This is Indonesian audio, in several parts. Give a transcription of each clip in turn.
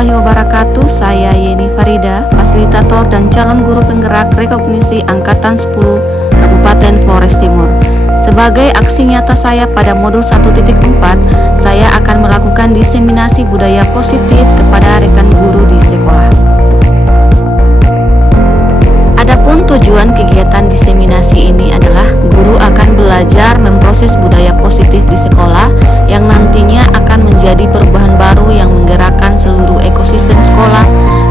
warahmatullahi wabarakatuh. Saya Yeni Farida, fasilitator dan calon guru penggerak rekognisi Angkatan 10 Kabupaten Flores Timur. Sebagai aksi nyata saya pada modul 1.4, saya akan melakukan diseminasi budaya positif kepada rekan guru di sekolah. Adapun tujuan kegiatan diseminasi ini adalah guru akan belajar memproses budaya positif di sekolah yang nantinya akan menjadi perubahan baru yang menggerakkan seluruh ekosistem sekolah,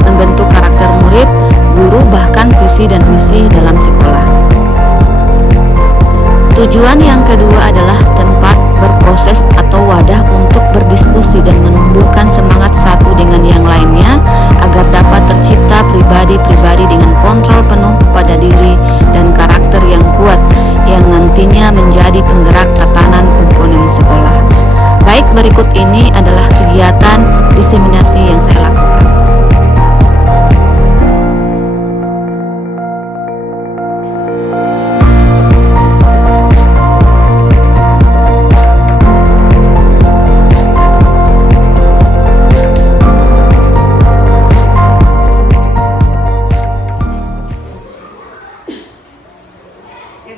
membentuk karakter murid, guru, bahkan visi dan misi dalam sekolah. Tujuan yang kedua adalah tempat berproses atau wadah untuk berdiskusi dan menumbuhkan semangat satu dengan yang lainnya agar dapat tercipta pribadi-pribadi dengan kontrol penuh pada diri dan karakter yang kuat yang nantinya menjadi penggerak tatanan komponen sekolah. Baik, berikut ini adalah kegiatan diseminasi yang saya lakukan.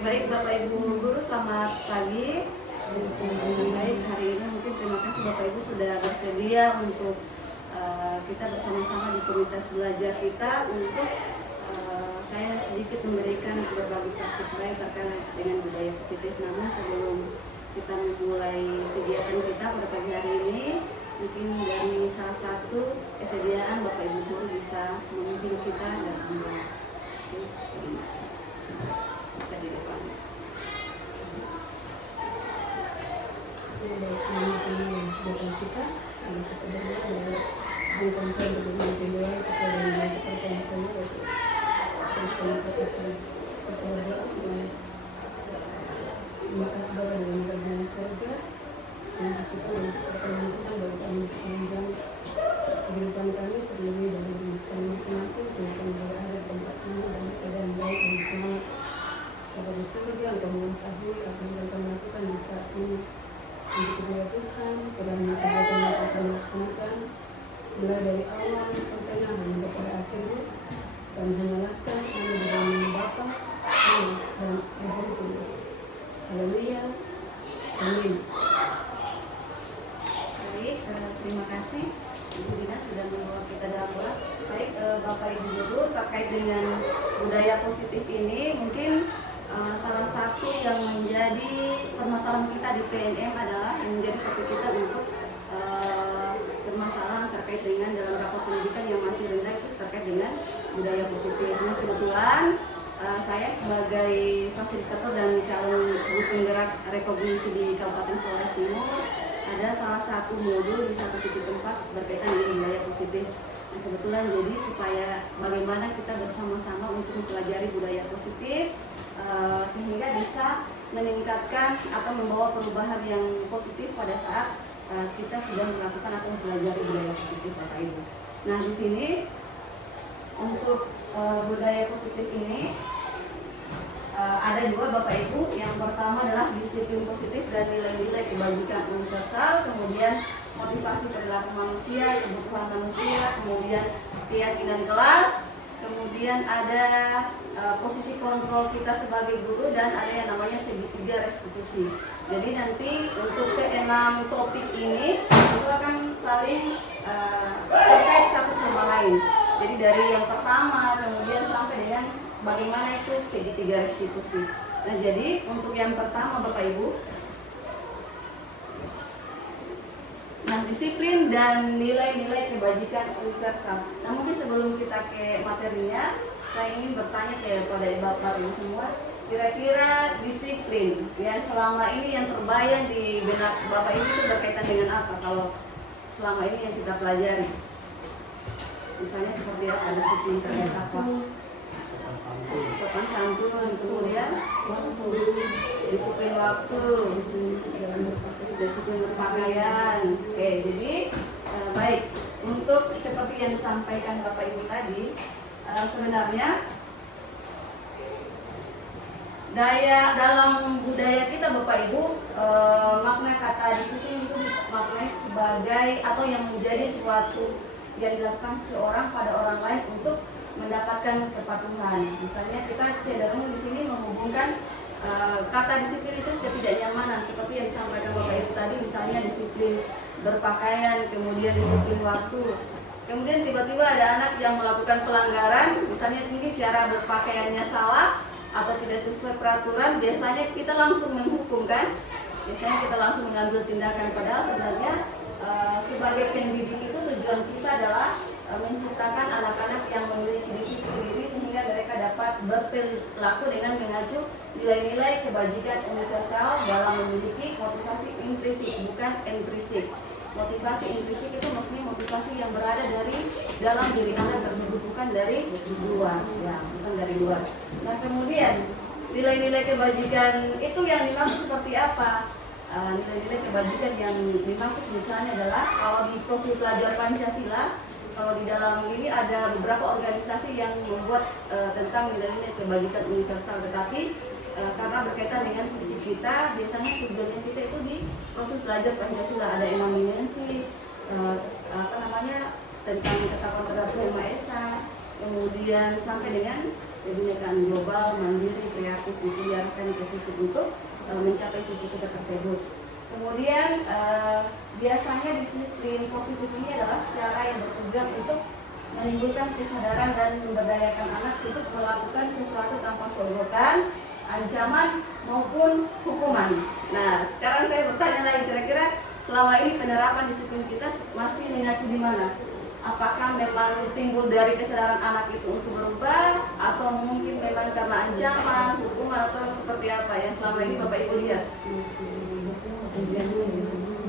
Baik Bapak Ibu Guru, selamat pagi. Baik, hari ini mungkin terima kasih Bapak Ibu sudah bersedia untuk kita bersama-sama di komunitas belajar kita untuk saya sedikit memberikan beberapa praktik baik terkait dengan budaya positif. Namun sebelum kita memulai kegiatan kita pada pagi hari ini, mungkin dari salah satu kesediaan Bapak Ibu Guru bisa memimpin kita dalam doa. Di depan. Bapak kita, kita berdoa bukan saya berdoa sesuai dengan kepercayaan saya, terus kita berdoa makasih Bapa dalam kerajaan surga, yang bersyukur untuk pertolongan Tuhan bagi kami sepanjang kehidupan kami, terdiri dari hidup kami masing-masing, sehingga kami berada di tempat ini dan keadaan baik dan semangat. Bapak di surga, Engkau mengetahui apa yang kami lakukan di saat ini. Untuk kedua Tuhan, kiranya kegiatan yang akan laksanakan mulai dari awal, pertengahan hingga pada akhirnya, kami hanya laskan kami di dalam nama Bapa, Anak, dan Roh Kudus. Haleluya. Amin. Baik, terima kasih Ibu Dina sudah membawa kita dalam doa. Baik, Bapak Ibu Guru, terkait dengan budaya positif ini, mungkin salah satu yang menjadi permasalahan kita di PNM adalah yang menjadi topik kita untuk permasalahan terkait dengan dalam rapor pendidikan yang masih rendah itu terkait dengan budaya positif. Nah, kebetulan saya sebagai fasilitator dan calon guru penggerak rekognisi di Kabupaten Flores Timur ada salah satu modul di 1.4 berkaitan dengan budaya positif. Nah, kebetulan jadi supaya bagaimana kita bersama-sama untuk mempelajari budaya positif sehingga bisa meningkatkan atau membawa perubahan yang positif pada saat kita sudah melakukan atau mempelajari budaya positif, Bapak Ibu. Nah, di sini untuk budaya positif ini ada dua, Bapak Ibu. Yang pertama adalah disiplin positif dan nilai-nilai kebajikan universal, kemudian motivasi perilaku manusia, kebutuhan manusia, kemudian keyakinan kelas, kemudian ada posisi kontrol kita sebagai guru, dan ada yang namanya segitiga restitusi. Jadi nanti untuk keenam topik ini itu akan saling terkait satu sama lain. Jadi dari yang pertama kemudian sampai dengan bagaimana itu segitiga restitusi. Nah, jadi untuk yang pertama Bapak Ibu, nah, disiplin dan nilai-nilai kebajikan universal. Nah, mungkin sebelum kita ke materinya, saya ingin bertanya kepada Bapak Ibu semua, kira-kira disiplin yang selama ini yang terbayang di benak Bapak Ibu itu berkaitan dengan apa kalau selama ini yang kita pelajari? Misalnya seperti apa disiplin terkait apa? Sopan santun, kemudian disiplin waktu, disiplin berpakaian. Oke, jadi baik, untuk seperti yang disampaikan Bapak Ibu tadi, sebenarnya dalam budaya kita Bapak Ibu, makna kata disiplin itu maknanya sebagai atau yang menjadi suatu yang dilakukan seseorang pada orang lain untuk mendapatkan kepatuhan. Misalnya kita cenderung di sini menghubungkan kata disiplin itu ketidaknyamanan seperti yang disampaikan Bapak Ibu tadi, misalnya disiplin berpakaian, kemudian disiplin waktu. Kemudian tiba-tiba ada anak yang melakukan pelanggaran, misalnya ini cara berpakaiannya salah atau tidak sesuai peraturan, biasanya kita langsung menghukum kan? Biasanya kita langsung mengambil tindakan, padahal sebenarnya sebagai pendidik itu tujuan kita adalah menciptakan anak-anak yang memiliki disiplin diri sehingga mereka dapat berperilaku dengan mengacu nilai-nilai kebajikan universal dalam memiliki motivasi intrinsik, bukan intrisik. Motivasi intrinsik itu maksudnya motivasi yang berada dari dalam diri anak tersebut, bukan dari luar, ya, bukan dari luar. Nah, kemudian nilai-nilai kebajikan itu yang dimaksud seperti apa? Nilai-nilai kebajikan yang dimaksud misalnya adalah kalau di profil pelajar Pancasila, kalau di dalam ini ada beberapa organisasi yang membuat tentang nilai-nilai kebajikan universal, tetapi karena berkaitan dengan visi kita, biasanya tujuannya kita itu di profil pelajar Pancasila ada 6 dimensi, tentang ketetapan terhadap Dharma Esa, kemudian sampai dengan kebinekaan global, mandiri, kreatif, itu diarahkan ke situ untuk mencapai visi kita tersebut. Kemudian biasanya disiplin positif ini adalah cara yang bertujuan untuk menimbulkan kesadaran dan memberdayakan anak untuk melakukan sesuatu tanpa sorotan, ancaman maupun hukuman. Nah, sekarang saya bertanya lagi, kira-kira selama ini penerapan disiplin kita masih mengacu di mana? Apakah memang timbul dari kesadaran anak itu untuk berubah, atau mungkin memang karena ancaman, hukuman, atau seperti apa yang selama ini Bapak Ibu lihat?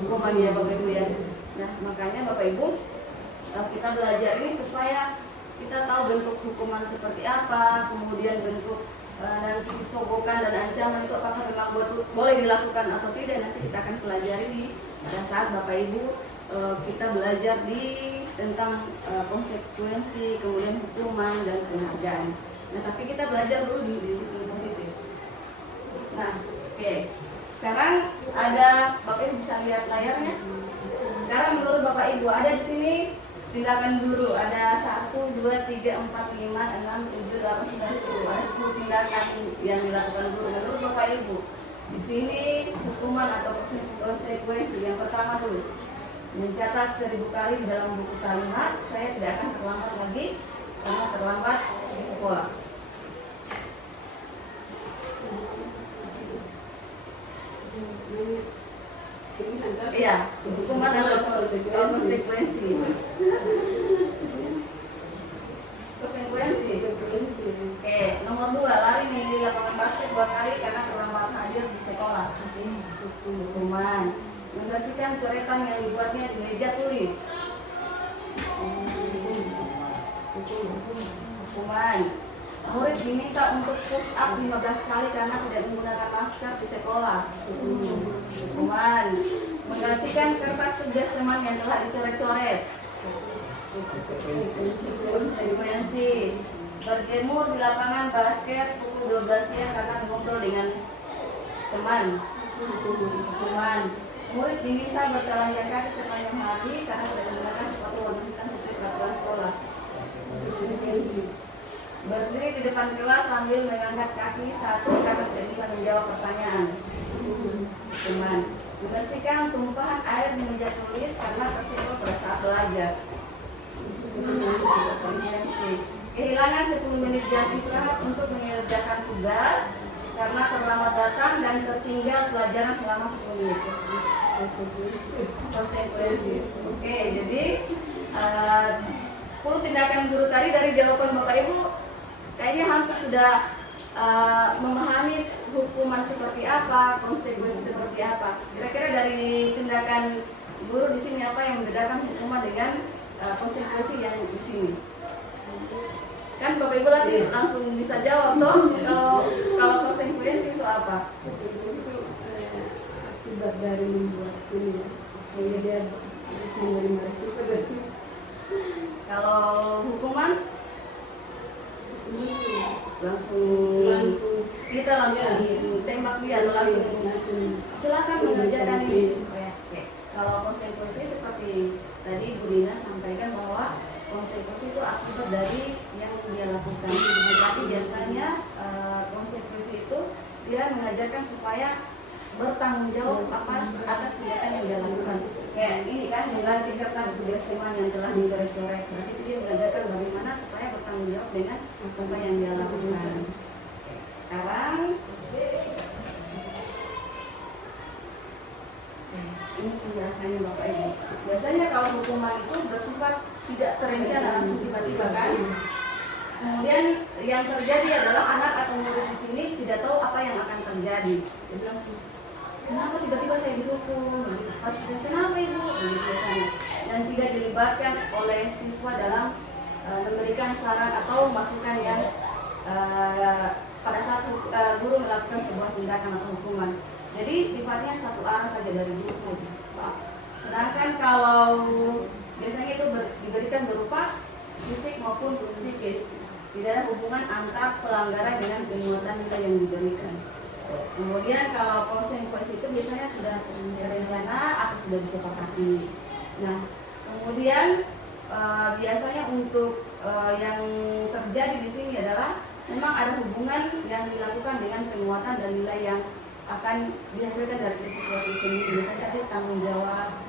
Hukuman ya Bapak Ibu ya. Nah, makanya Bapak Ibu kita belajar ini supaya kita tahu bentuk hukuman seperti apa, kemudian bentuk nanti disogokan dan ancaman itu apakah memang boleh dilakukan atau tidak, nanti kita akan pelajari di pada saat Bapak Ibu kita belajar di tentang konsekuensi, kemudian hukuman dan penghargaan. Nah, tapi kita belajar dulu di disiplin positif. Nah, oke. Sekarang ada Bapak Ibu bisa lihat layarnya. Sekarang menurut Bapak Ibu ada di sini tindakan guru, ada 1, 2, 3, 4, 5, 6, 7, 8, 9, 10. Ada 10 tindakan yang dilakukan guru. Menurut Bapak Ibu, di sini hukuman atau konsekuensi yang pertama dulu, mencatat 1000 kali di dalam buku kalimat, saya tidak akan terlambat lagi karena terlambat di sekolah. Iya, hukuman atau konsekuensi. Konsekuensi. Oke, nomor 2, lari di lapangan basket 2 kali karena terlambat hadir di sekolah. Hukuman. Membersihkan coretan yang dibuatnya di meja tulis. Hukuman. Murid diminta untuk push up 15 kali karena tidak menggunakan masker di sekolah. Hukuman. Menggantikan kertas tugas teman yang telah dicoret-coret. Konsekuensi. Berjemur di lapangan basket pukul 12 siang karena ngobrol dengan teman. Hukuman. Murid diminta bertelanjang kaki sepanjang hari karena tidak menggunakan sepatu warna hitam sesuai peraturan sekolah. Berdiri di depan kelas sambil mengangkat kaki satu karena tidak bisa menjawab pertanyaan. Hukuman. Membersihkan tumpahan air di meja tulis karena tersentuh pada saat belajar. Kehilangan 10 menit jam istirahat untuk mengerjakan tugas karena terlambat datang dan tertinggal pelajaran selama 10 menit. Konsekuensi. Oke, jadi 10 tindakan guru tadi dari jawaban Bapak Ibu kayaknya hampir sudah memahami hukuman seperti apa, konsekuensi seperti apa. Kira-kira dari tindakan guru di sini apa yang membedakan hukuman dengan konsekuensi yang di sini? Kan Bapak Ibu nanti langsung bisa jawab toh. Kalau konsekuensi itu apa? Konsekuensi itu akibat dari membuat ini, sehingga dia harus menerima resiko dari. Kalau hukuman langsung kita langsung tembak dia atau langsung silakan mengerjakan ini. Oke. Kalau konsekuensi seperti tadi Bu Nina sampaikan bahwa konsekuensi itu akibat dari yang dia lakukan. Tapi biasanya konsekuensi itu dia mengajarkan supaya bertanggung jawab atas tindakan yang dia lakukan. Kayak ini kan, mengganti kertas tugas teman yang telah dicoret-coret. Berarti dia mengajarkan bagaimana supaya bertanggung jawab dengan apa yang dia lakukan. Sekarang ini penjelasannya Bapak Ibu. Biasanya kalau hukuman itu bersifat tidak terencana, langsung tiba-tiba kan. Kemudian yang terjadi adalah anak atau murid di sini tidak tahu apa yang akan terjadi. Jadi langsung, kenapa tiba-tiba saya dihukum? Pasti kenapa Ibu? Biasanya. Dan tidak dilibatkan oleh siswa dalam memberikan saran atau masukan yang pada saat guru melakukan sebuah tindakan atau hukuman. Jadi sifatnya satu arah saja dari guru saja. Sedangkan kalau biasanya itu diberikan berupa fisik maupun psikis. Tidak ada hubungan antar pelanggaran dengan penguatan nilai yang diberikan. Kemudian kalau konsekuensi itu biasanya sudah terencana atau sudah disepakati. Nah, kemudian biasanya untuk yang terjadi di sini adalah memang ada hubungan yang dilakukan dengan penguatan dan nilai yang akan dihasilkan dari siswa itu sendiri. Misalnya tadi tanggung jawab.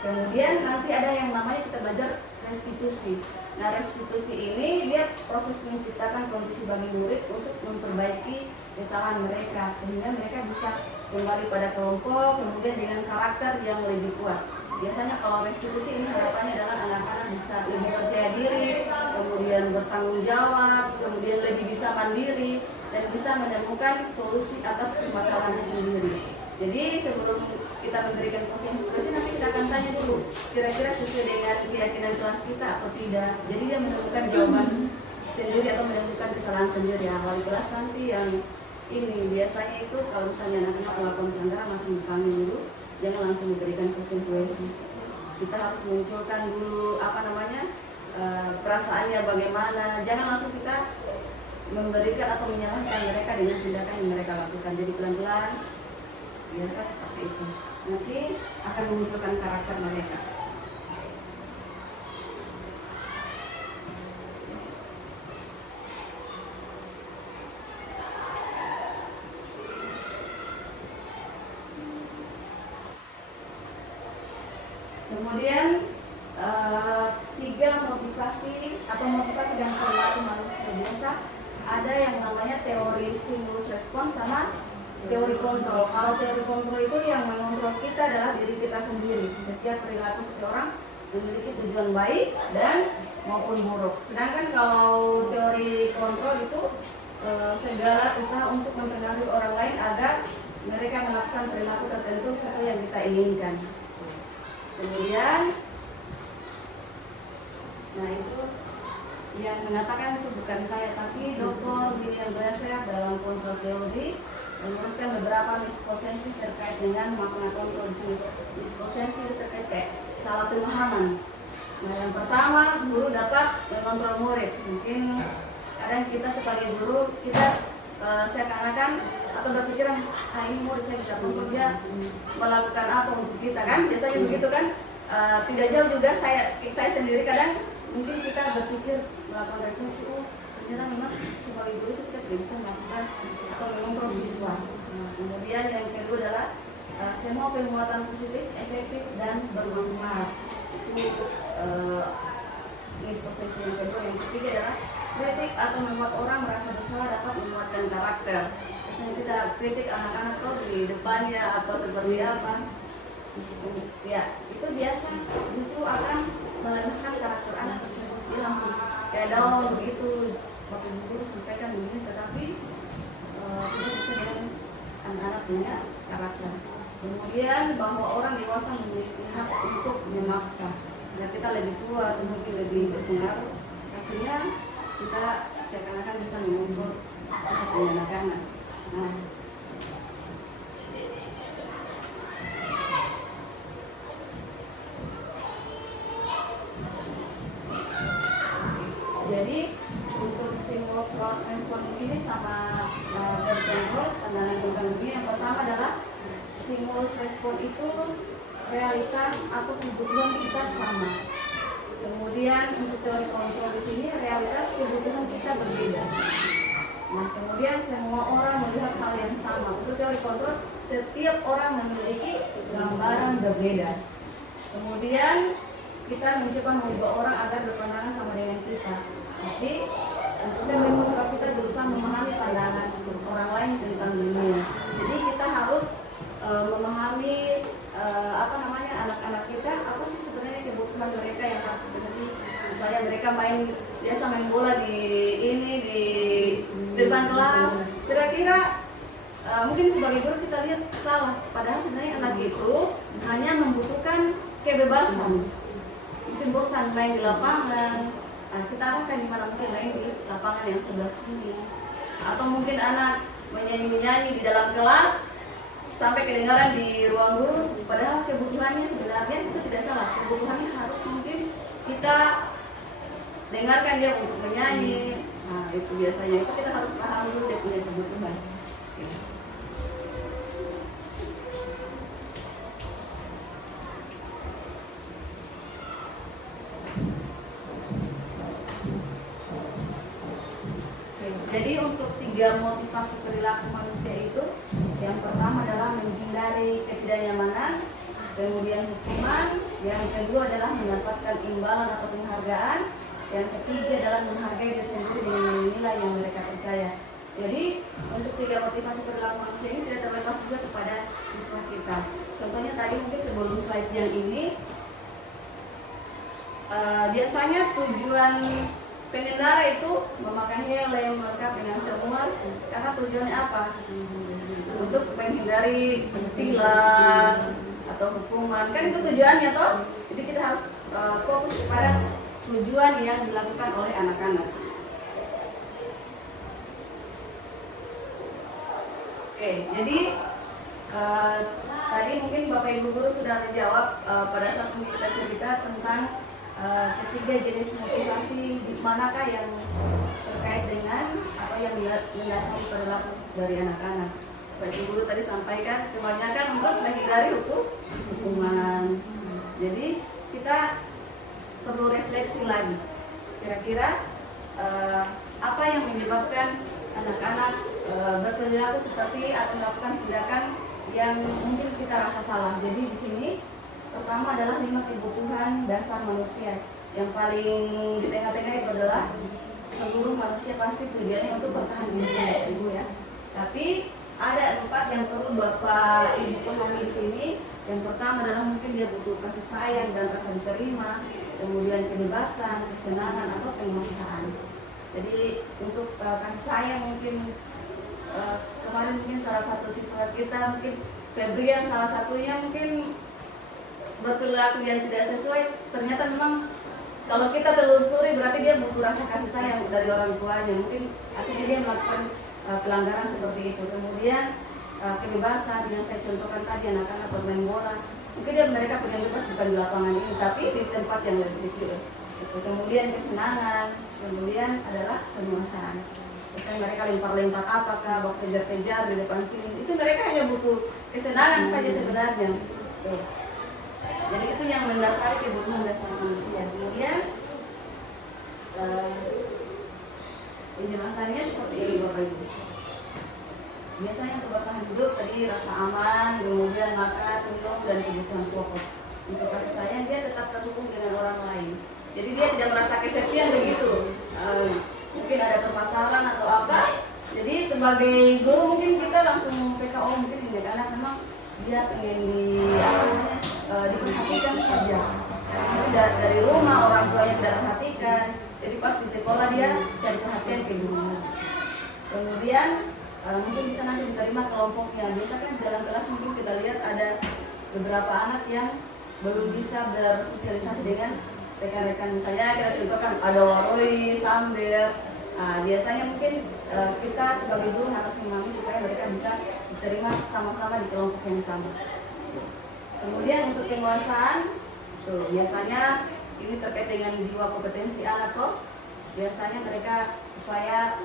Kemudian nanti ada yang namanya kita belajar restitusi. Nah, restitusi ini dia proses menciptakan kondisi bagi murid untuk memperbaiki kesalahan mereka sehingga mereka bisa kembali pada kelompok, kemudian dengan karakter yang lebih kuat. Biasanya kalau restitusi ini harapannya adalah anak-anak bisa lebih percaya diri, kemudian bertanggung jawab, kemudian lebih bisa mandiri dan bisa menemukan solusi atas permasalahannya sendiri. Jadi sebelum kita memberikan konsekuensi, nanti kita akan tanya dulu kira-kira sesuai dengan keyakinan kelas kita atau tidak. Jadi dia menemukan jawaban sendiri atau menemukan kesalahan sendiri. Ya, wali kelas nanti yang ini biasanya itu kalau misalnya anak-anak melakukan pelanggaran langsung dipanggil dulu, jangan langsung diberikan konsekuensi. Kita harus munculkan dulu perasaannya bagaimana. Jangan langsung kita memberikan atau menyalahkan mereka dengan tindakan yang mereka lakukan. Jadi pelan-pelan biasa seperti itu. Nanti akan memunculkan karakter mereka. Kemudian tiga motivasi atau motivasi dan perilaku manusia biasa ada yang namanya teori stimulus respons sama teori kontrol. Kalau teori kontrol itu yang mengontrol kita adalah diri kita sendiri. Setiap perilaku seseorang memiliki tujuan baik dan maupun buruk. Sedangkan kalau teori kontrol itu segala usaha untuk mempengaruhi orang lain agar mereka melakukan perilaku tertentu sesuai yang kita inginkan. Kemudian, nah itu yang mengatakan itu bukan saya, tapi Dr. William Glasser dalam kontrol teori menuliskan beberapa miskonsensi terkait dengan makna kontrol di sini. Miskonsensi itu terkait kayak salah pemahaman. Nah, yang pertama, guru dapat mengontrol murid. Mungkin kadang kita sebagai guru kita seakan-akan atau berpikiran, ini murid saya bisa kontrol dia melakukan apa untuk kita kan? Biasanya begitu kan? Tidak jauh juga saya sendiri kadang mungkin kita berpikir melakukan refleksi, ternyata memang sebagai guru itu kita tidak bisa melakukan atau mengontrol siswa. Kemudian yang kedua adalah semua penguatan positif, efektif dan bermanfaat. Itu miskonsensi yang kedua. Yang ketiga adalah kritik atau membuat orang merasa bersalah dapat menguatkan karakter. Misalnya kita kritik anak-anak tuh di depannya atau seperti apa, ya itu biasa justru akan melemahkan karakter anak tersebut. Dia langsung kayak down begitu. Bapak guru sampaikan begini, tetapi tidak sesuai dengan anak-anak punya karakter. Kemudian bahwa orang dewasa memiliki hak untuk memaksa. Jika kita lebih tua atau mungkin lebih berpengaruh, akhirnya kita seakan-akan bisa mengukur anak-anak. Nah, jadi untuk stimulus respon di sini sama berkontrol pandangan tentang dunia. Yang pertama adalah stimulus respon itu realitas atau kebutuhan kita sama. Kemudian untuk teori kontrol di sini realitas kebutuhan kita berbeda. Nah, kemudian semua orang melihat hal yang sama. Untuk teori kontrol, setiap orang memiliki gambaran berbeda. Kemudian kita mencoba mengubah orang agar berpandangan sama dengan kita. Tapi untuk teori kontrol kita berusaha memahami pandangan orang lain tentang dunia. Jadi kita harus memahami anak-anak kita apa sih sebenarnya kebutuhan mereka yang harus dipenuhi. Misalnya mereka biasa main bola di depan kelas, kira-kira mungkin sebagai guru kita lihat salah, padahal sebenarnya anak itu hanya membutuhkan kebebasan. Mungkin bosan main di lapangan, kita arahkan di mana mungkin main di lapangan yang sebelah sini. Atau mungkin anak menyanyi di dalam kelas sampai kedengaran di ruang guru, padahal kebutuhannya sebenarnya itu tidak salah. Kebutuhannya harus mungkin kita dengarkan dia untuk menyanyi. Nah, itu biasanya itu kita harus paham dulu dia punya kebutuhan. Jadi untuk 3 motivasi perilaku manusia itu, yang pertama adalah menghindari ketidaknyamanan, kemudian hukuman, yang kedua adalah mendapatkan imbalan atau penghargaan, yang ketiga adalah menghargai diri sendiri dengan nilai yang mereka percaya. Jadi untuk 3 motivasi perilaku manusia ini tidak terlepas juga kepada siswa kita. Contohnya tadi mungkin sebelum slide yang ini, biasanya tujuan pengendara itu memakai helm lengkap dengan semua, karena tujuannya apa? Untuk menghindari tilang atau hukuman, kan itu tujuannya toh. Jadi kita harus fokus kepada tujuan yang dilakukan oleh anak-anak. Oke, jadi tadi mungkin Bapak Ibu Guru sudah menjawab pada saat kita cerita tentang ketiga jenis motivasi, manakah yang terkait dengan apa yang mendasari perilaku dari anak-anak. Bapak Ibu Guru tadi sampaikan kebanyakan untuk menghindari hukuman. Jadi kita perlu refleksi lagi. Kira-kira apa yang menyebabkan anak-anak berperilaku seperti atau melakukan tindakan yang mungkin kita rasa salah. Jadi di sini pertama adalah 5 kebutuhan dasar manusia. Yang paling di tengah-tengah itu adalah seluruh manusia pasti tujuannya untuk bertahan hidup, Ibu ya. Tapi ada 4 yang perlu Bapak Ibu pahami di sini. Yang pertama adalah mungkin dia butuh kasih sayang dan rasa diterima, kemudian kebebasan, kesenangan atau penguasaan. Jadi untuk kasih sayang mungkin kemarin mungkin salah satu siswa kita, mungkin Febrian salah satunya mungkin berperilaku yang tidak sesuai. Ternyata memang kalau kita telusuri berarti dia butuh rasa kasih sayang dari orang tuanya. Mungkin akhirnya dia melakukan pelanggaran seperti itu. Kemudian kebebasan yang saya contohkan tadi, anak-anak bermain bola, mungkin mereka punya bebas bukan di lapangan ini tapi di tempat yang lebih kecil. Kemudian kesenangan, kemudian adalah penguasaan. Misalnya mereka lempar-lempar apakah, bawa kejar-kejar di depan sini, itu mereka hanya butuh kesenangan saja sebenarnya. Jadi itu yang mendasari kebutuhan dasar manusia. Kemudian penjelasannya seperti ini Bapak Ibu. Biasanya untuk bertahan hidup tadi rasa aman, kemudian makan, minum, dan kebutuhan pokok. Untuk kasih sayang dia tetap terhubung dengan orang lain. Jadi dia tidak merasa kesepian begitu. Mungkin ada permasalahan atau apa. Jadi sebagai guru mungkin kita langsung PKO mungkin menjaga anak memang dia pengen diperhatikan saja. Mungkin dari rumah orang tuanya tidak perhatikan. Jadi pas di sekolah dia cari perhatian ke guru. Kemudian mungkin bisa nanti diterima kelompoknya. Biasa kan dalam kelas mungkin kita lihat ada beberapa anak yang belum bisa bersosialisasi dengan rekan-rekan. Misalnya kita contohkan ada waroi, sambil. Biasanya mungkin kita sebagai guru harus memahami supaya mereka bisa diterima sama-sama di kelompok yang sama. Kemudian untuk penguasaan, biasanya ini terkait dengan jiwa kompetensi anak kok. Biasanya mereka supaya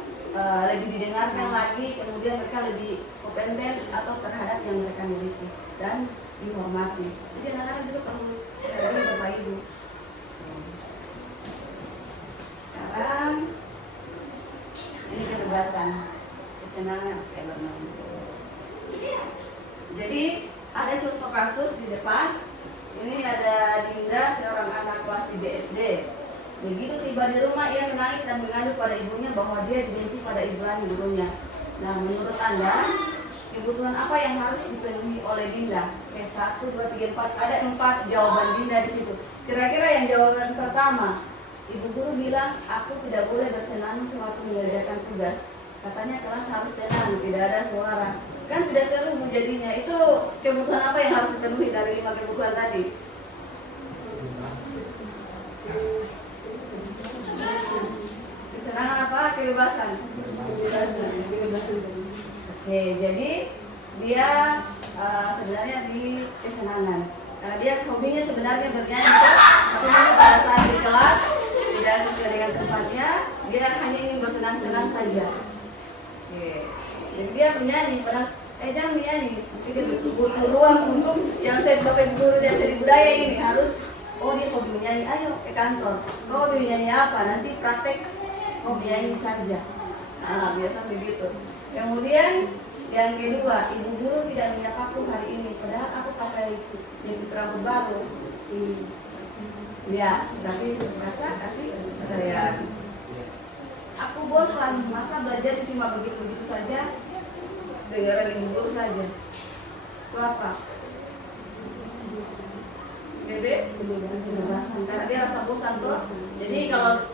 lebih didengarkan lagi, kemudian mereka lebih kompeten atau terhadap yang mereka miliki dan dihormati. Jadi anak-anak kasus di depan. Ini ada Dinda, seorang anak kelas 3 SD. Begitu tiba di rumah, ia menangis dan mengadu pada ibunya bahwa dia dibenci pada Ibrahim gurunya. Nah, menurut Anda, kebutuhan apa yang harus dipenuhi oleh Dinda? 1, 2, 3, 4. Ada 4 jawaban Dinda di situ. Kira-kira yang jawaban pertama, ibu guru bilang, aku tidak boleh bersenang sewaktu mengerjakan tugas. Katanya kelas harus tenang, tidak ada suara. Kan tidak seru jadinya. Itu kebutuhan apa yang harus dipenuhi dari 5 kebutuhan tadi? Kesenangan apa? Kebebasan. Oke, jadi dia sebenarnya di kesenangan. Karena dia hobinya sebenarnya bernyanyi, tapi pada saat di kelas tidak sesuai dengan tempatnya, dia hanya ingin bersenang-senang saja. Oke. Jadi dia menyanyi, padahal jangan menyanyi. Tapi dia butuh ruang untuk yang saya bapak guru dan seni budaya ini harus, dia hobi menyanyi, ayo ke kantor. Kau hobi menyanyi apa? Nanti praktek hobi menyanyi saja. Nah, biasa begitu. Kemudian yang kedua, ibu guru tidak menyapaku hari ini, padahal aku pakai jemput rambut baru. Ya, tapi rasa kasih saya. Aku bosan, masa belajar cuma begitu-begitu saja, dengaran ibu guru saja. Itu apa? Bebe? Kebebasan, karena dia rasa bosan tuh. Jadi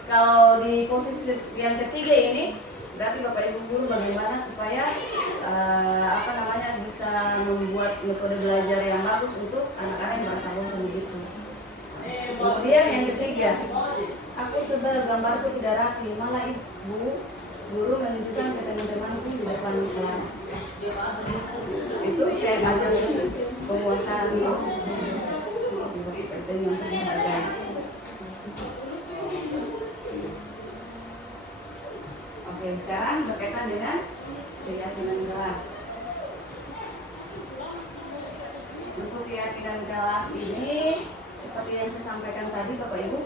kalau di posisi yang ketiga ini, berarti bapak ibu guru bagaimana supaya bisa membuat metode belajar yang bagus untuk anak-anak yang merasa bosan begitu. Kemudian yang ketiga, aku sebel gambarku tidak rapi, malah ibu guru menunjukkan ke teman-temanku di depan kelas. Itu kayak macam penguasaan yang menghargai. Oke, sekarang berkaitan dengan keyakinan kelas. Untuk keyakinan kelas ini, seperti yang saya sampaikan tadi Bapak Ibu,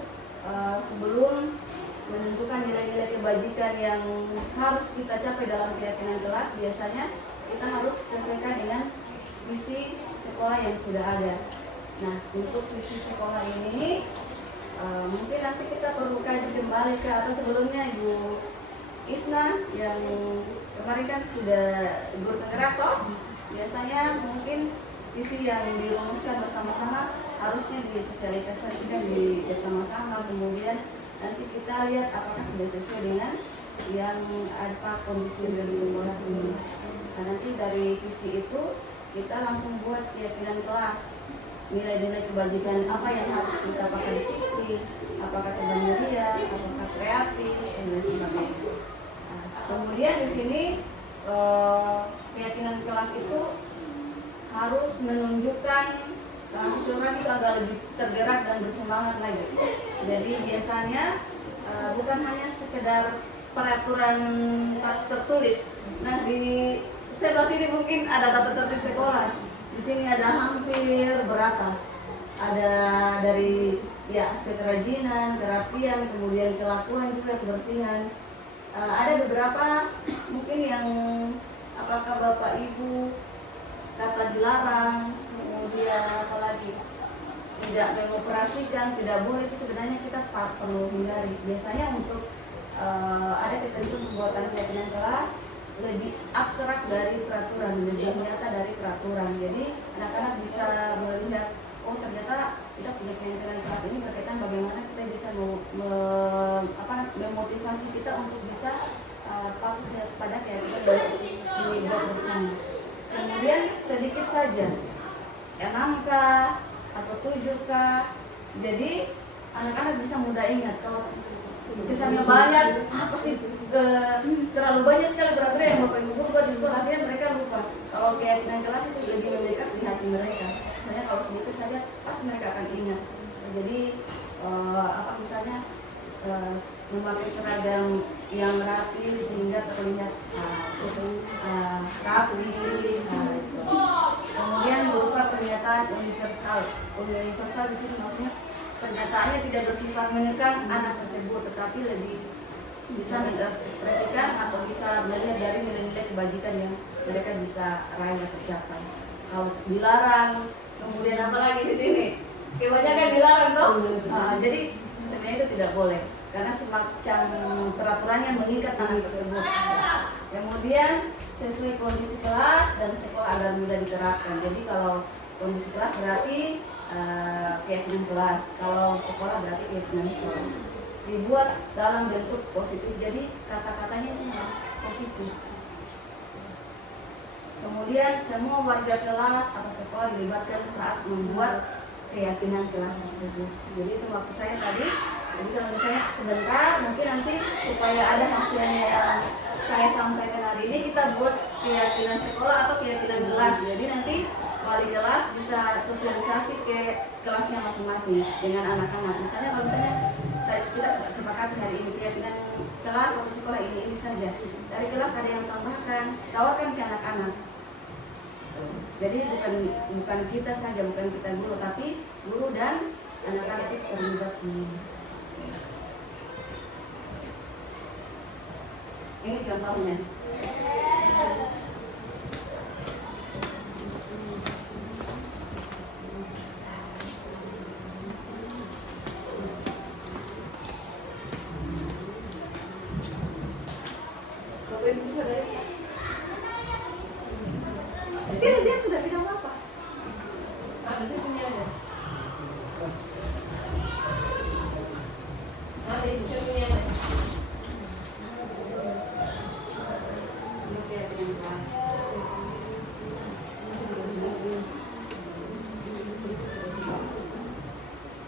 sebelum menentukan nilai-nilai kebajikan yang harus kita capai dalam keyakinan kelas, biasanya kita harus sesuaikan dengan visi sekolah yang sudah ada. Nah, untuk visi sekolah ini, mungkin nanti kita perlu kaji kembali ke atas. Sebelumnya Ibu Isna yang kemarin kan sudah guru penggerak toh, biasanya mungkin visi yang dirumuskan bersama-sama harusnya disosialisasikan bersama-sama, kemudian nanti kita lihat apakah sudah sesuai dengan yang apa kondisi dari sekolah sendiri. Nah, nanti dari visi itu kita langsung buat keyakinan kelas, nilai-nilai kebajikan apa yang harus kita, apakah disiplin, apakah kemandirian, apakah kreatif, dan lain sebagainya. Kemudian di sini keyakinan kelas itu harus menunjukkan seseorang itu agak lebih tergerak dan bersemangat lagi. Jadi biasanya bukan hanya sekedar peraturan tertulis. Nah, di sebelah sini mungkin ada tata tertib sekolah. Di sini ada hampir berapa? Ada dari aspek kerajinan, kerapian, kemudian kelakuan juga kebersihan. Ada beberapa mungkin yang apakah Bapak Ibu kata dilarang, kemudian apalagi tidak mengoperasikan, tidak boleh, itu sebenarnya kita perlu hindari. Biasanya untuk ada ketentuan pembuatan keyakinan kelas lebih abstrak dari peraturan, lebih nyata dari peraturan. Jadi anak-anak bisa melihat, oh ternyata kita punya keyakinan kelas ini berkaitan bagaimana kita bisa memotivasi kita untuk bisa patuh pada keyakinan yang dibuat bersama. Kemudian sedikit saja 6K atau 7K, jadi anak-anak bisa mudah ingat. Kalau kesannya banyak, apa sih terlalu banyak sekali peraturan yang Bapak Ibu buat di sekolah, akhirnya mereka lupa. Kalau keyakinan kelas itu lebih membekas di hati mereka. Misalnya kalau sedikit saja pasti mereka akan ingat. Jadi misalnya memakai seragam yang rapi sehingga terlihat rapi. Kemudian berupa pernyataan universal. Universal di sini maksudnya pernyataannya tidak bersifat mengekang anak tersebut, tetapi lebih bisa mengekspresikan atau bisa melihat dari nilai-nilai kebajikan yang mereka bisa raih atau capai. kalau dilarang, kemudian apa lagi di sini? Kebanyakan dilarang toh. Jadi sebenarnya itu tidak boleh karena semacam peraturannya mengikat anak tersebut. Kemudian sesuai kondisi kelas dan sekolah agar mudah diterapkan. Jadi kalau kondisi kelas berarti keyakinan kelas, kalau sekolah berarti keyakinan sekolah. Dibuat dalam bentuk positif, jadi kata-katanya itu harus positif. Kemudian semua warga kelas atau sekolah dilibatkan saat membuat keyakinan kelas tersebut. Jadi itu maksud saya tadi. Jadi kalau misalnya sebentar, mungkin nanti supaya ada hasilnya yang saya sampaikan hari ini, kita buat keyakinan sekolah atau keyakinan kelas. Jadi nanti wali kelas bisa sosialisasi ke kelasnya masing-masing dengan anak-anak. Misalnya kalau misalnya kita sudah sepakat hari ini keyakinan kelas atau sekolah ini saja. Dari kelas ada yang tambahkan, tawarkan ke anak-anak. Jadi bukan kita saja, bukan kita guru, tapi guru dan anak-anak itu terlibat semua. Ini contohnya. Bapak Ibu saudara, tidak, dia sudah tidak apa-apa. Ada punya ada. Ada itu punya ada. Ini keyakinan kelas.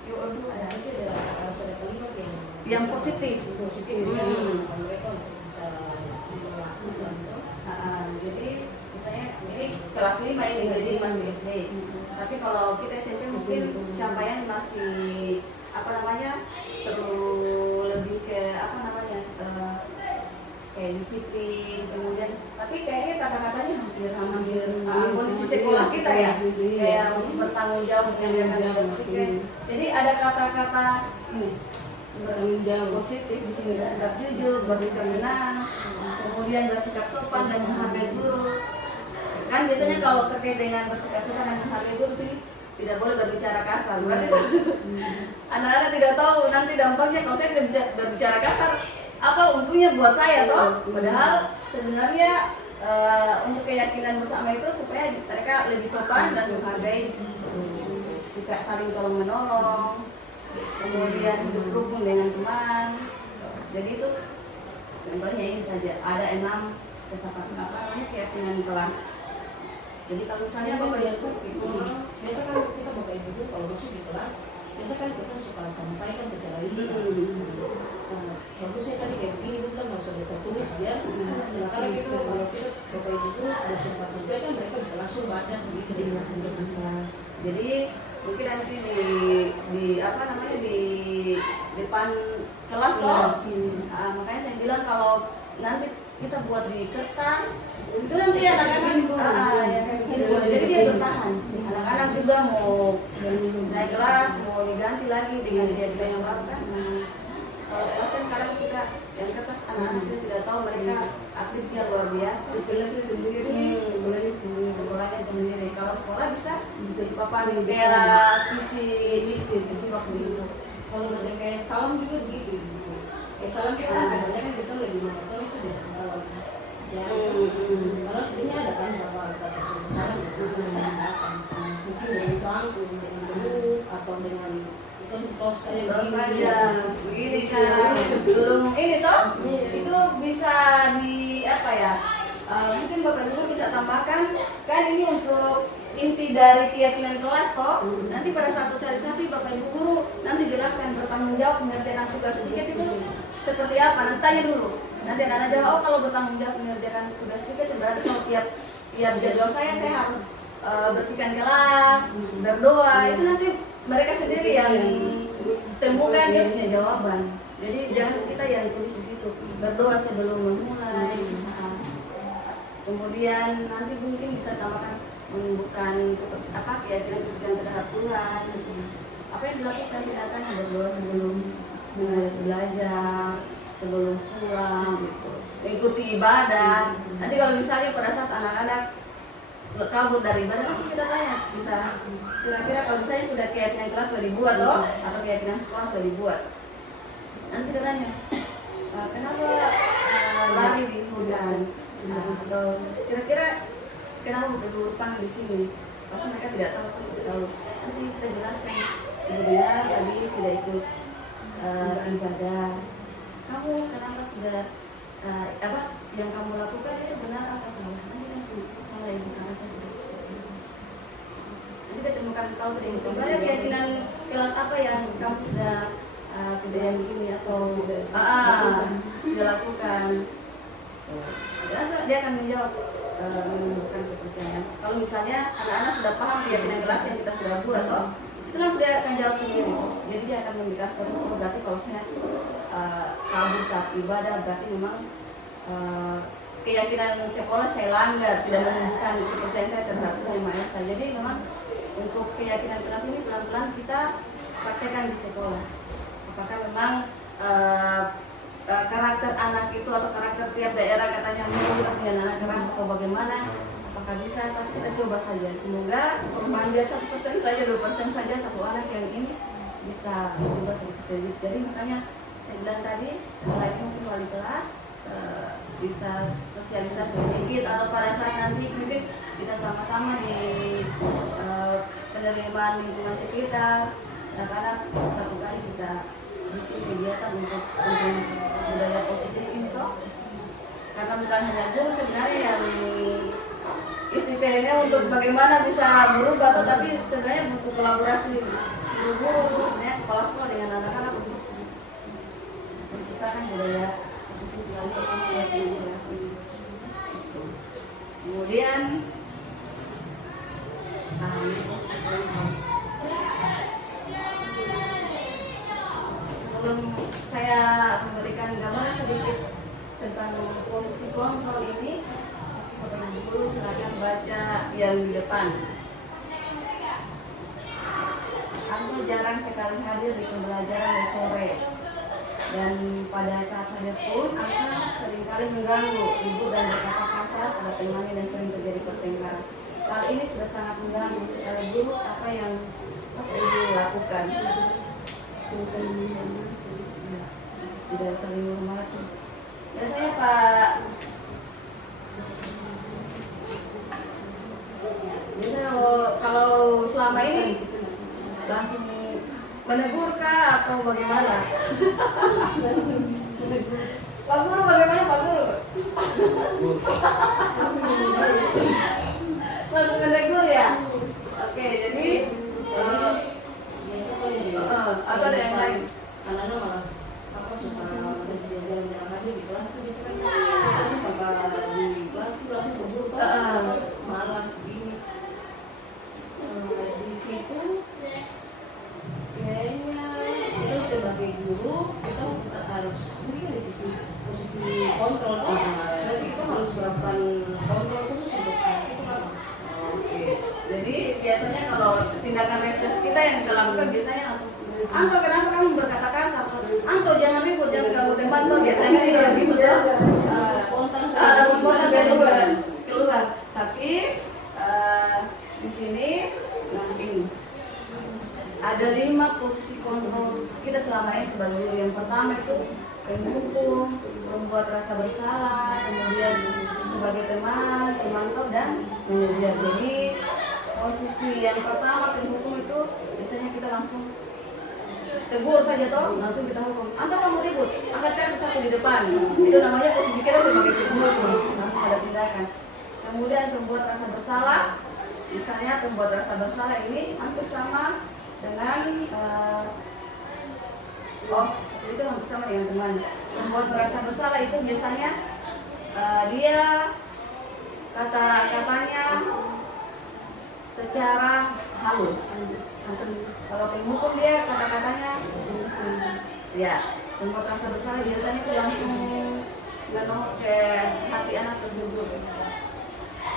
Yuk, aduh, ada lagi ada Sudah kalimat yang positif. positif. Mereka bisa melakukan. Jadi misalnya ini kelas 5 ini jadi masih SD. Tapi kalau kita SMP mungkin capaian masih apa namanya perlu lebih ke apa namanya kayak disiplin, kemudian tapi kayaknya kata-katanya hampir kondisi sekolah kita ya, kayak untuk bertanggung jawab mengerjakan tugas pikir. Jadi ada kata-kata ini Bertanggung jawab. positif di sini, bersikap jujur, bersikap menang, kemudian bersikap sopan dan menghargai guru. Kan biasanya kalau terkait dengan bersikap sopan dan menghargai guru sini tidak boleh berbicara kasar. Berarti anak-anak tidak tahu nanti dampaknya kalau saya tidak berbicara kasar, apa untungnya buat saya toh? Padahal sebenarnya untuk keyakinan bersama itu supaya mereka lebih sopan dan menghargai, sikap saling tolong menolong, kemudian hidup rukun dengan teman. Jadi itu contohnya ini saja. Ada 6 kesepakatan apa namanya keyakinan kelas. Jadi kalau misalnya Apa Bapak biasa? Ibu, Biasa kan kita bapak ibu kalau masuk di kelas, biasa kan kita suka sampaikan secara lisan. Bagusnya tadi kayak begini itu kan nggak usah tertulis biar karena kita kalau kita bapak ibu itu udah sempat sampaikan mereka bisa langsung baca sedikit. jadi mungkin nanti di apa namanya di depan kelas loh. Makanya saya bilang kalau nanti kita buat di kertas itu nanti anak-anak jadi dia bertahan. Anak-anak juga mau naik kelas, mau diganti lagi dengan dia yang baru kan. Kalau kelas kan kadang kita yang kertas anak-anak itu tidak tahu mereka aktifnya luar biasa. Sekolahnya sendiri, sekolahnya sendiri. Sekolahnya sendiri. Kalau sekolah bisa dipaparin bela visi waktu itu. Kalau macam kayak salam juga begitu. Kayak salam kita kadang-kadang kan kita lagi monoton itu jangan salam. Ya, kalau sebenarnya ada kan beberapa kata salam itu menggunakan mungkin dengan rangkum, dengan bentuk atau dengan itu tos saya Terus saja begini kan belum ini toh itu bisa di apa ya mungkin Bapak Ibu bisa tambahkan kan ini untuk inti dari keyakinan kelas toh nanti pada saat sosialisasi Bapak Ibu guru nanti jelaskan bertanggung jawab mengerjakan tugas piket itu seperti apa, nanti tanya dulu nanti anak-anak jawab, oh kalau bertanggung jawab mengerjakan tugas piket berarti kalau tiap jadwal saya harus bersihkan kelas, berdoa itu nanti mereka sendiri yang temukan dia punya jawaban. Jadi jangan kita yang tulis di situ berdoa sebelum memulai. Kemudian nanti mungkin bisa tambahkan menumbuhkan apa keyakinan kepercayaan terhadap Tuhan. Apa yang dilakukan tindakan berdoa sebelum belajar, sebelum pulang gitu. Mengikuti ibadah. Nanti kalau misalnya pada saat anak-anak kabur dari ibadah, langsung kita tanya, kira-kira kalau misalnya sudah keyakinan kelas sudah dibuat atau keyakinan sekolah sudah dibuat, nanti kita tanya, kenapa lari di hujan, atau kira-kira kenapa berpang di sini, pasti mereka tidak tahu, nanti kita jelaskan, ibu dengar tadi tidak ikut ibadah, kamu kenapa tidak apa yang kamu lakukan itu benar apa salah, nanti kan salah ibu karena saya nanti kita temukan kalau tidak ada keyakinan kelas apa yang kamu sudah tidak yang begini atau tidak lakukan, dia akan menjawab menunjukkan kepercayaan. Kalau misalnya anak-anak sudah paham keyakinan kelas yang kita sudah buat itu langsung dia akan jawab sendiri, jadi dia akan memberikan terus, berarti kalau saya kabur saat ibadah berarti memang keyakinan sekolah saya langgar, tidak menunjukkan kepercayaan saya terhadap Tuhan Yang Maha Esa. Jadi memang untuk keyakinan kelas ini pelan-pelan kita praktekkan di sekolah. Apakah memang karakter anak itu atau karakter tiap daerah katanya kita punya anak keras atau bagaimana? Apakah bisa? Tapi kita coba saja. Semoga dia 1% saja, 2% saja satu anak yang ini bisa berubah sedikit. Jadi makanya saya bilang tadi setelah itu mungkin wali kelas bisa sosialisasi sedikit atau pada saat nanti mungkin kita sama-sama di penerimaan lingkungan sekitar, kadang-kadang satu kali kita bikin kegiatan untuk budaya positif ini toh, karena bukan hanya guru sebenarnya yang istimewa untuk bagaimana bisa berubah, tapi sebenarnya butuh kolaborasi guru-guru sebenarnya sekolah-sekolah dengan anak-anak untuk menciptakan budaya positif melalui kolaborasi. Kemudian sebelum saya memberikan gambaran sedikit tentang posisi kontrol ini, Bapak Ibu guru silakan baca yang di depan. Aku jarang sekali hadir di pembelajaran di sore, dan pada saat hadir pun aku seringkali mengganggu ibu dan berkata kasar pada temannya dan sering terjadi pertengkaran. Hal ini sudah sangat mengganggu sekali guru. Apa yang Bapak Ibu lakukan? Tidak saling menghormati. Dan saya Pak, biasanya kalau selama ini langsung menegur kah atau bagaimana? Pak Guru bagaimana Pak Guru? Langsung menegur ya? Oke, jadi atau ada yang lain? Anak-anak malas suka jalan-jalan aja di kelas tuh biasanya tanpa di kelas tuh langsung kumpul malas begini. Di situ kayaknya kita sebagai guru kita harus ini kan di sisi posisi kontrol berarti kita harus melakukan kontrol khusus untuk itu kan. Oke. Jadi biasanya kalau tindakan refleks kita yang kita lakukan biasanya langsung, Anto kenapa kamu berkata kasar? Anto jangan ribut, jangan ganggu teman tuh, biasanya kita gitu ya. Spontan Spontan keluar. Tapi di sini nanti ada 5 posisi kontrol kita selama ini sebagai guru. Yang pertama itu menghukum, membuat rasa bersalah, kemudian sebagai teman, memantau dan mengejar. Jadi posisi yang pertama penghukum itu biasanya kita langsung tegur saja toh, langsung kita hukum. Anto kamu ribut, angkat kaki satu di depan. Itu namanya posisi kita sebagai penghukum, langsung ada tindakan. Kemudian pembuat rasa bersalah, misalnya pembuat rasa bersalah ini hampir sama dengan itu hampir sama dengan teman. Membuat merasa bersalah itu biasanya dia kata-katanya secara halus. Kalau penghukum dia kata-katanya ya, membuat rasa bersalah biasanya itu langsung menolak ke hati anak tersebut.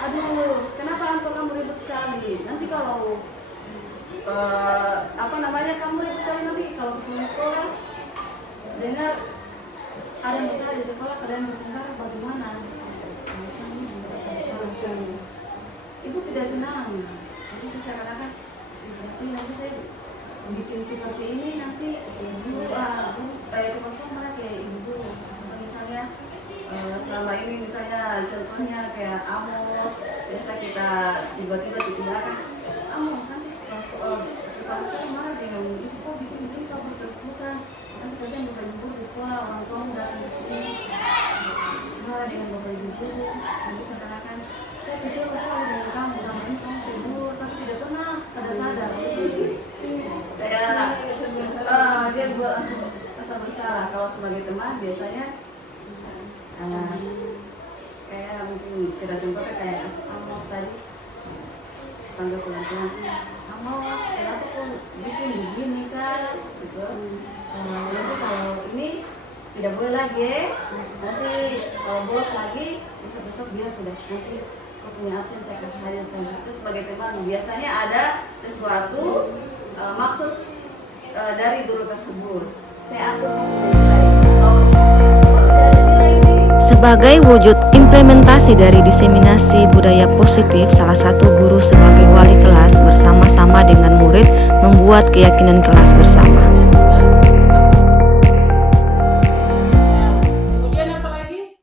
Aduh, kenapa Anto kamu ribut sekali? Nanti kalau kamu ribut sekali nanti kalau ke sekolah dengar ada masalah di sekolah, kalian bertengkar bagaimana? ibu tidak senang. Tapi saya katakan, nanti saya bikin seperti ini nanti ibu kayak kepala malah kayak ibu. Atau misalnya selama ini misalnya contohnya kayak Amos, biasa kita tiba-tiba ditinggalkan Amos nanti kepala sekolah marah dengan ibu kok bikin begini kamu terus-terusan nanti kasihan bapak ibu di sekolah orang tua datang ke sini marah dengan bapak ibu nanti saya katakan saya kecil besar dengan kamu selama ini kamu tidur tapi tidak pernah sadar-sadar kayak dia buat langsung rasa bersalah. Kalau sebagai teman biasanya kayak mungkin kita contohnya kayak kasus Amos tadi, panggil pelan-pelan Amos kenapa kok bikin begini kan gitu. Nanti kalau ini tidak boleh lagi, nanti kalau bolos lagi besok-besok dia sudah nanti kok punya absen saya kasih hadiah itu sebagai teman. Biasanya ada sesuatu maksud dari guru tersebut. Saya atur Sebagai wujud implementasi dari diseminasi budaya positif, salah satu guru sebagai wali kelas bersama-sama dengan murid membuat keyakinan kelas bersama. Kemudian apa lagi?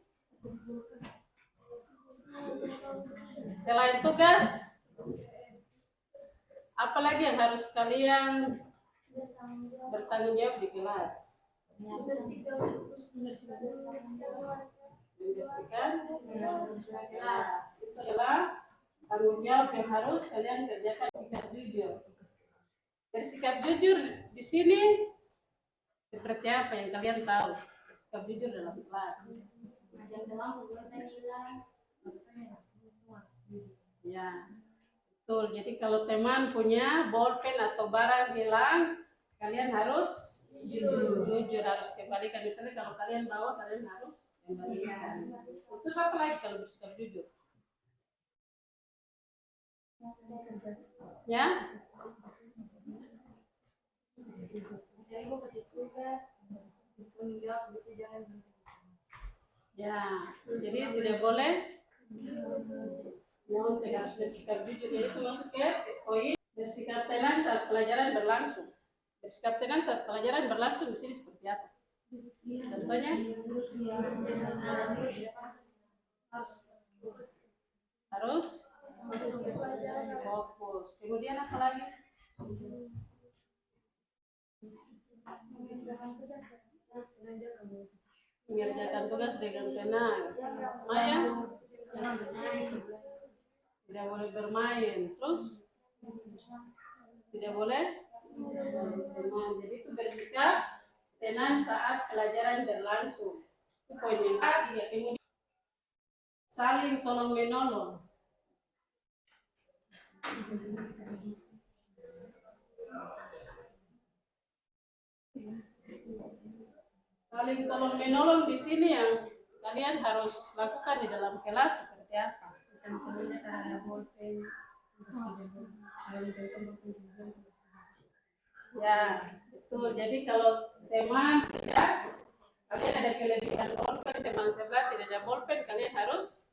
Selain tugas, apa lagi yang harus kalian bertanggung jawab di kelas? Membersihkan kelas. Itulah tanggung jawab yang harus kalian kerjakan. Sikap jujur. Bersikap jujur di sini seperti apa yang kalian tahu? Bersikap jujur dalam kelas. Ya, betul. Jadi kalau teman punya bolpen atau barang hilang, kalian harus jujur harus kembalikan. Misalnya kalau kalian bawa, kalian harus kembalikan. Terus apa lagi kalau bersikap jujur? Ya? Ya, jadi tidak boleh. Mohon harus bersikap jujur. Jadi itu masuknya poin bersikap tenang saat pelajaran berlangsung. Bersikap tenang saat pelajaran berlangsung di sini seperti apa? Contohnya? Harus fokus. Kemudian apa lagi? Mengerjakan tugas dengan tenang. Maya? Tidak boleh bermain. Terus? Tidak boleh bermain. Jadi itu bersikap tenang saat pelajaran berlangsung. Itu poin yang ketiga. Kemudian saling tolong menolong. Saling tolong menolong di sini yang kalian harus lakukan di dalam kelas seperti apa? Contohnya ada bolpen, Ya, betul. Jadi kalau teman tidak, kalian ada kelebihan bolpen, teman sebelah tidak ada bolpen, kalian harus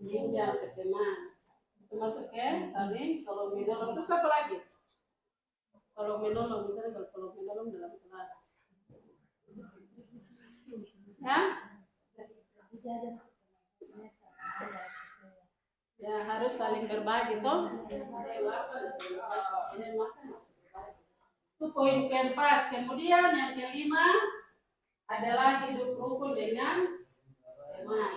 pinjam ke teman. Itu masuknya saling tolong menolong. Terus apa lagi? Tolong menolong, misalnya kalau tolong menolong dalam kelas. Ya? Ya harus saling berbagi toh. Itu poin keempat. Kemudian yang kelima adalah hidup rukun dengan teman.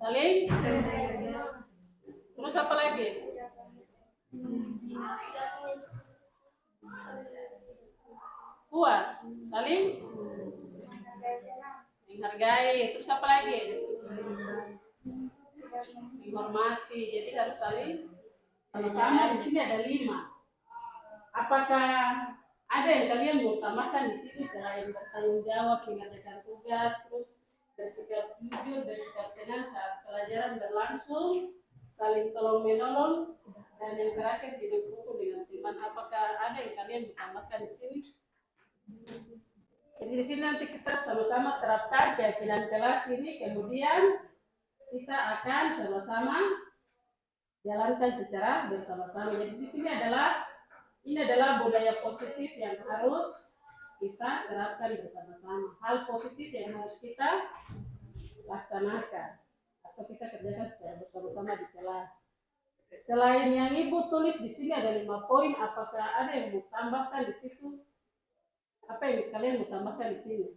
Saling. Terus apa lagi? Kuat. Saling menghargai. Terus apa lagi? Menghormati. Jadi harus saling sama. Di sini ada 5. Apakah ada yang kalian mau tambahkan di sini selain bertanggung jawab, mengerjakan tugas, terus bersikap jujur, bersikap tenang saat pelajaran berlangsung, saling tolong menolong, dan yang terakhir hidup rukun dengan teman? Apakah ada yang kalian mau tambahkan di sini? Jadi di sini nanti kita sama-sama terapkan keyakinan kelas ini, kemudian kita akan sama-sama jalankan secara bersama-sama. Jadi di sini ini adalah budaya positif yang harus kita terapkan bersama-sama. Hal positif yang harus kita laksanakan atau kita kerjakan secara bersama-sama di kelas. Selain yang Ibu tulis di sini ada 5 poin, apakah ada yang mau tambahkan di situ? Apa yang kalian mau tambahkan di sini?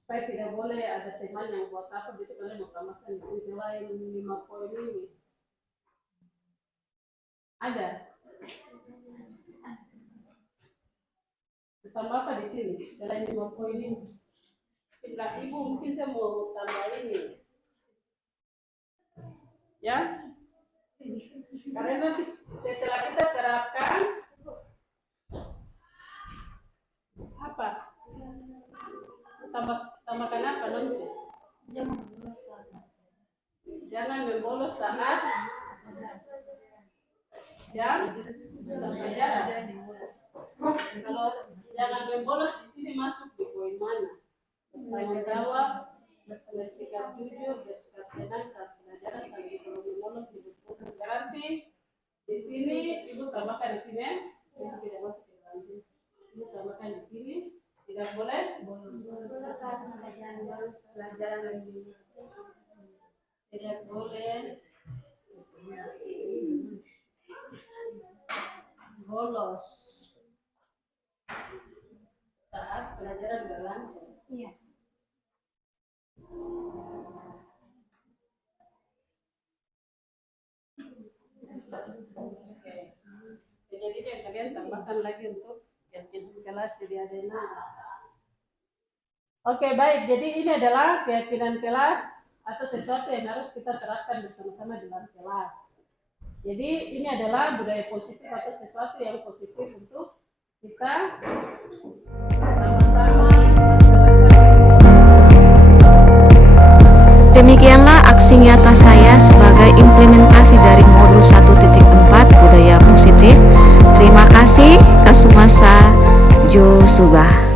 Supaya tidak boleh ada teman yang buat apa gitu, kalian mau tambahkan di sini selain 5 poin ini. Ada? Tambah apa di sini selain 5 poin ini? Nah, Ibu mungkin saya mau tambah ini. Ya? Karena nanti setelah kita terapkan apa? Tambahkan apa nanti? Jangan membolos saat pelajaran. Kalau jangan membolos di sini masuk di poin mana? Tanya jawab, bersikap jujur, bersikap tenang saat pelajaran sampai kalau membolos di buku. Berarti di sini Ibu tambahkan di sini, Ibu tidak masuk di dalam. Ibu tambahkan di sini, tidak boleh pelajaran tidak boleh bolos saat pelajaran berlangsung. Iya. Jadi yang kalian tambahkan lagi untuk keyakinan kelas jadi adena. Oke, baik. Jadi ini adalah keyakinan kelas atau sesuatu yang harus kita terapkan bersama-sama dalam kelas. Jadi ini adalah budaya positif atau sesuatu yang positif untuk kita sama-sama. Demikianlah aksi nyata saya sebagai implementasi dari modul 1.4 budaya positif. Terima kasih, Kasumasa Jo Subah.